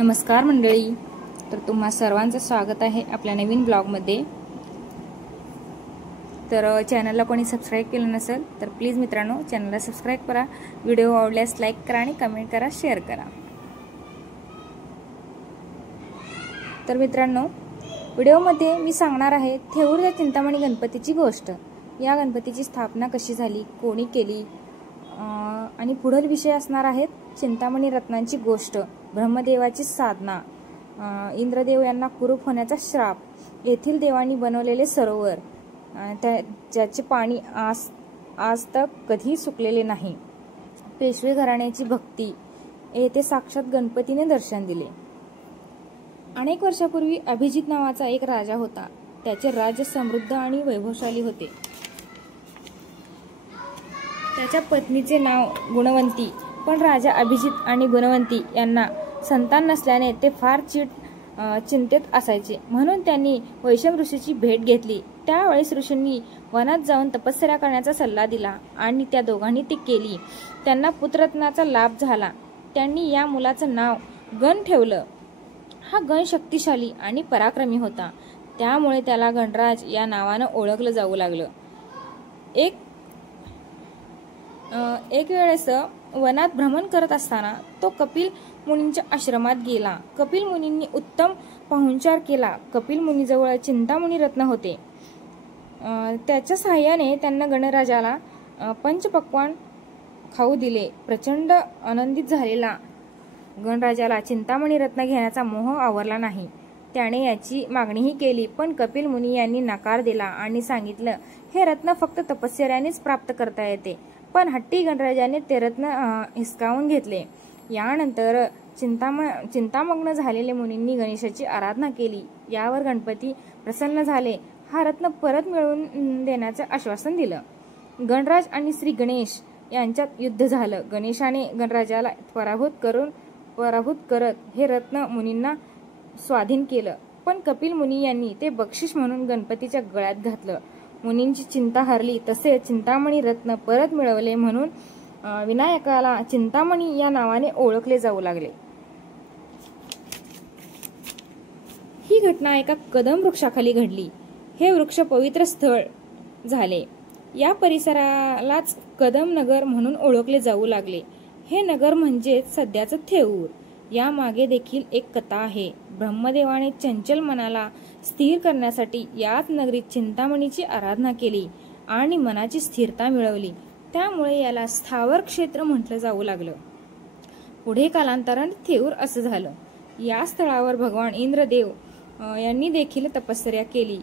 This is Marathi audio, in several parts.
नमस्कार मंडळी, तर तुम्हा सर्वांचं स्वागत आहे आपल्या नवीन ब्लॉगमध्ये। तर चॅनलला कोणी सबस्क्राइब केलं नसेल तर प्लीज मित्रांनो चॅनलला सबस्क्राइब करा, व्हिडिओ आवडल्यास लाईक करा आणि कमेंट करा, शेअर करा। तर मित्रांनो, व्हिडिओमध्ये मी सांगणार आहे थेऊरच्या चिंतामणी गणपतीची गोष्ट। या गणपतीची स्थापना कशी झाली, कोणी केली आणि पुढील विषय असणार आहेत चिंतामणी रत्नांची गोष्ट, ब्रह्मदेवाची साधना, इंद्रदेव यांना कुरूप होण्याचा श्राप, येथील देवांनी बनवलेले सरोवर ज्याचे पाणी आज तक कधी सुकलेले नाही, पेशवे घराण्याची भक्ती, येथे साक्षात गणपतीने दर्शन दिले। अनेक वर्षापूर्वी अभिजित नावाचा एक राजा होता। त्याचे राज्य समृद्ध आणि वैभवशाली होते। त्याच्या पत्नीचे नाव गुणवंती, पण राजा अभिजित आणि गुणवंती यांना संतान नसल्याने ते फार चिंतेत असायचे। म्हणून त्यांनी वैशम ऋषीची भेट घेतली। त्यावेळेस ऋषींनी वनात जाऊन तपश्चर्या करण्याचा सल्ला दिला आणि त्या दोघांनी ती केली। त्यांना पुत्ररत्नाचा लाभ झाला। त्यांनी या मुलाचं नाव गण ठेवलं। हा गण शक्तिशाली आणि पराक्रमी होता, त्यामुळे त्याला गणराज या नावानं ओळखलं जाऊ लागलं। एक वेळेस वनात भ्रमण करत असताना तो कपिल मुनींच्या आश्रमात गेला। कपिल मुनींनी उत्तम पाहुणचार केला। कपिल मुनीजवळ चिंतामणी रत्न होते। त्याच्या सहाय्याने त्यांना गणराजाला पंचपक्वान्न खाऊ दिले। प्रचंड आनंदित झालेला गणराजाला चिंतामणी रत्न घेण्याचा मोह आवरला नाही। त्याने याची मागणीही केली, पण कपिल मुनी यांनी नकार दिला आणि सांगितलं, हे रत्न फक्त तपश्चर्यानेच प्राप्त करता येते। पण हट्टी गणराजाने ते रत्न हिसकावून घेतले। यानंतर चिंतामग्न झालेले मुनींनी गणेशाची आराधना केली। यावर गणपती प्रसन्न झाले। हा रत्न परत मिळवून देण्याचं आश्वासन दिलं। गणराज आणि श्री गणेश यांच्यात युद्ध झालं। गणेशाने गणराजाला पराभूत करत हे रत्न मुनींना स्वाधीन केलं, पण कपिल मुनी यांनी ते बक्षीस म्हणून गणपतीच्या गळ्यात घातलं। मुनींची चिंता हरली, तसेच चिंतामणी रत्न परत मिळवले, म्हणून विनायकाला चिंतामणी या नावाने ओळखले जाऊ लागले। ही घटना एका कदम वृक्षाखाली घडली। हे वृक्ष पवित्र स्थळ झाले। या परिसरालाच कदम नगर म्हणून ओळखले जाऊ लागले। हे नगर म्हणजे सध्याचं थेऊर। या मागे देखील एक कथा आहे। ब्रह्मदेवाने चंचल मनाला स्थिर करण्यासाठी याच नगरीत चिंतामणीची आराधना केली आणि मनाची स्थिरता मिळवली। त्यामुळे याला स्थावर क्षेत्र म्हटलं जाऊ लागलं। पुढे कालांतराने थेऊर असं झालं। या स्थळावर भगवान इंद्रदेव यांनी देखील तपश्चर्या केली।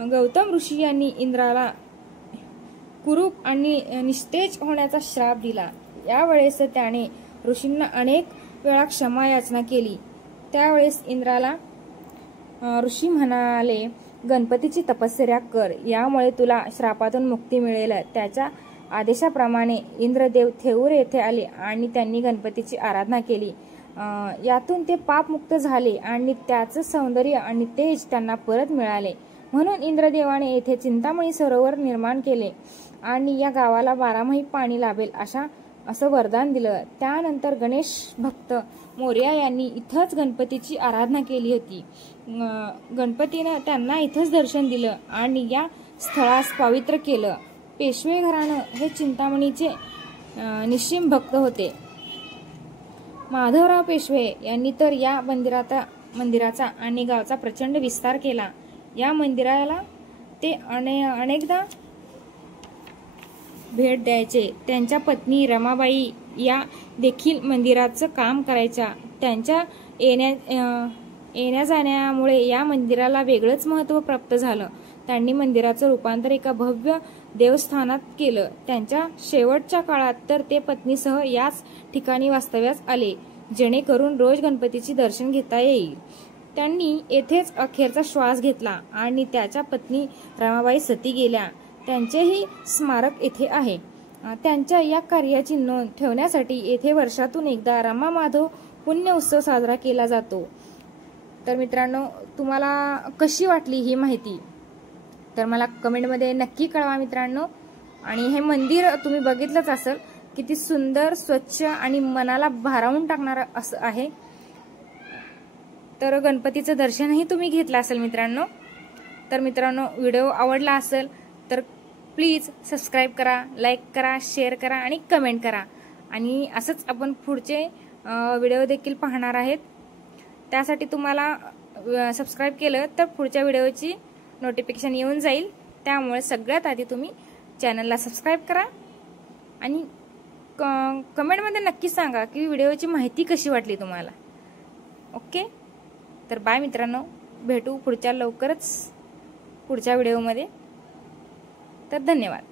गौतम ऋषी यांनी इंद्राला कुरूप आणि निस्तेज होण्याचा श्राप दिला। यावेळेस त्याने ऋषींना अनेक वेळा क्षमा याचना केली। त्यावेळेस इंद्राला ऋषी म्हणाले, गणपतीची तपश्चर्या कर, यामुळे तुला श्रापातून मुक्ती मिळेल। त्याच्या आदेशाप्रमाणे इंद्रदेव थेऊर येथे आले आणि त्यांनी गणपतीची आराधना केली। यातून ते पापमुक्त झाले आणि त्याचं सौंदर्य आणि तेज त्यांना परत मिळाले। म्हणून इंद्रदेवाने येथे चिंतामणी सरोवर निर्माण केले आणि या गावाला बारामाही पाणी लाभेल असं वरदान दिलं। त्यानंतर गणेश भक्त मोरया यांनी इथंच गणपतीची आराधना केली होती। गणपतीनं त्यांना इथंच दर्शन दिलं आणि या स्थळास पवित्र केलं। पेशवे घराणं हे चिंतामणीचे निश्चिम भक्त होते। माधवराव पेशवे यांनी तर या मंदिराचा आणि गावचा प्रचंड विस्तार केला। या मंदिराला ते अनेकदा भेट द्यायचे। त्यांच्या पत्नी रमाबाई या देखील मंदिराचं काम करायच्या। त्यांच्या येण्या जाण्यामुळे या मंदिराला वेगळंच महत्त्व प्राप्त झालं। त्यांनी मंदिराचं रूपांतर एका भव्य देवस्थानात केलं। त्यांच्या शेवटच्या काळात तर ते पत्नीसह याच ठिकाणी वास्तव्यास आले, जेणेकरून रोज गणपतीचे दर्शन घेता येईल। त्यांनी येथेच अखेरचा श्वास घेतला आणि त्याच्या पत्नी रमाबाई सती गेल्या। त्यांचेही स्मारक येथे आहे। त्यांच्या या कार्याची नोंद ठेवण्यासाठी येथे वर्षातून एकदा रमा माधव पुण्य उत्सव साजरा केला जातो। तर मित्रांनो, तुम्हाला कशी वाटली ही माहिती तर मला कमेंटमध्ये नक्की कळवा मित्रांनो। आणि हे मंदिर तुम्ही बघितलंच असेल, किती सुंदर, स्वच्छ आणि मनाला भारावून टाकणारं असं आहे। तर गणपतीचं दर्शनही तुम्ही घेतलं असेल मित्रांनो. तर मित्रांनो, व्हिडिओ आवडला असेल तर प्लीज सबस्क्राईब करा, लाईक करा, शेअर करा आणि कमेंट करा. आणि असंच आपण पुढचे व्हिडिओ देखील पाहणार आहेत. त्यासाठी तुम्हाला सबस्क्राईब केलं तर पुढच्या व्हिडिओची नोटिफिकेशन येऊन जाईल. त्यामुळे सगळ्यात आधी तुम्ही चॅनलला सबस्क्राईब करा आणि कमेंटमध्ये नक्की सांगा की व्हिडिओची माहिती कशी वाटली तुम्हाला. ओके, तर बाय मित्रांनो, भेटू लवकरच पुढच्या व्हिडिओमध्ये. तर धन्यवाद.